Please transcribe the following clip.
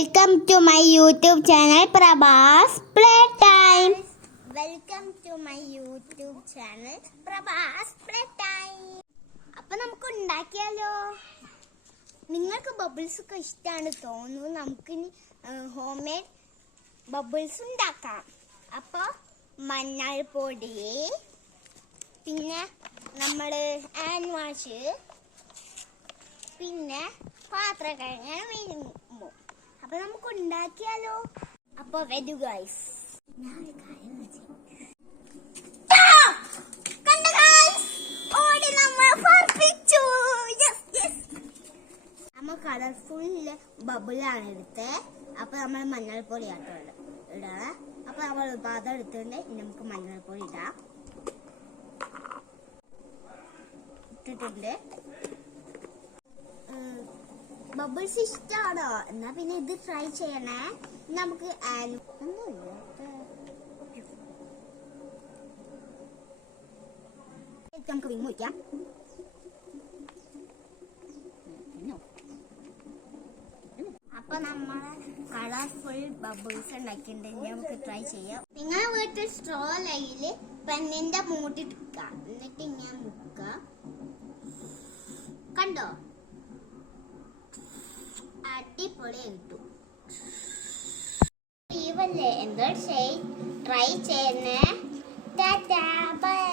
Welcome to my YouTube channel Prabhas Playtime. Welcome to my YouTube channel Prabhas Playtime. അപ്പോൾ നമുക്ക് ഉണ്ടാക്കിയാലോ? നിങ്ങൾക്ക് bubbles ഒക്കെ ഇഷ്ടമാണ് തോന്നുന്നു. നമുക്ക് ഹോം മെയ്ഡ് ബബിൾസ് ഉണ്ടാക്കാം. അപ്പോൾ മഞ്ഞൾപ്പൊടി, പിന്നെ നമ്മൾ ഹാൻഡ് വാഷ്, പിന്നെ പാത്രം കഴുകാൻ വീഴുമ്പോ. അപ്പൊ നമുക്ക് ഉണ്ടാക്കിയാലോ? അപ്പൊ വരൂ ഗൈസ്. നമ്മ കളർഫുൾ ബബിളാണ് എടുത്തത്. അപ്പൊ നമ്മൾ മഞ്ഞൾപ്പൊടി ആട്ടോ ഇടാ. അപ്പൊ നമ്മൾ പാത്രം എടുത്തിട്ടുണ്ട്. ഇനി നമുക്ക് മഞ്ഞൾപ്പൊടി ഇടാം. ഇട്ടിട്ടുണ്ട്. ബബിൾസ് ഇഷ്ടമാണോ? എന്നാ പിന്നെ ഇത് ട്രൈ ചെയ്യണേ. നമുക്ക് നമുക്ക് വിങ്ങ് വയ്ക്കാം. അപ്പൊ നമ്മളെ കളർഫുൾ ബബിൾസ് ഉണ്ടാക്കിയിട്ടുണ്ടെങ്കിൽ നമുക്ക് ട്രൈ ചെയ്യാം. നിങ്ങളെ വീട്ടിൽ സ്ട്രോ ലൈല് പെണ്ണിന്റെ മൂടി എടുക്കാം. എന്നിട്ട് ഇങ്ങനെ മുക്ക. കണ്ടോ? അടിപൊളി കിട്ടും. ഇവല്ലേ എന്തോ ട്രൈ ചെയ്യുന്നേ. Tata bye.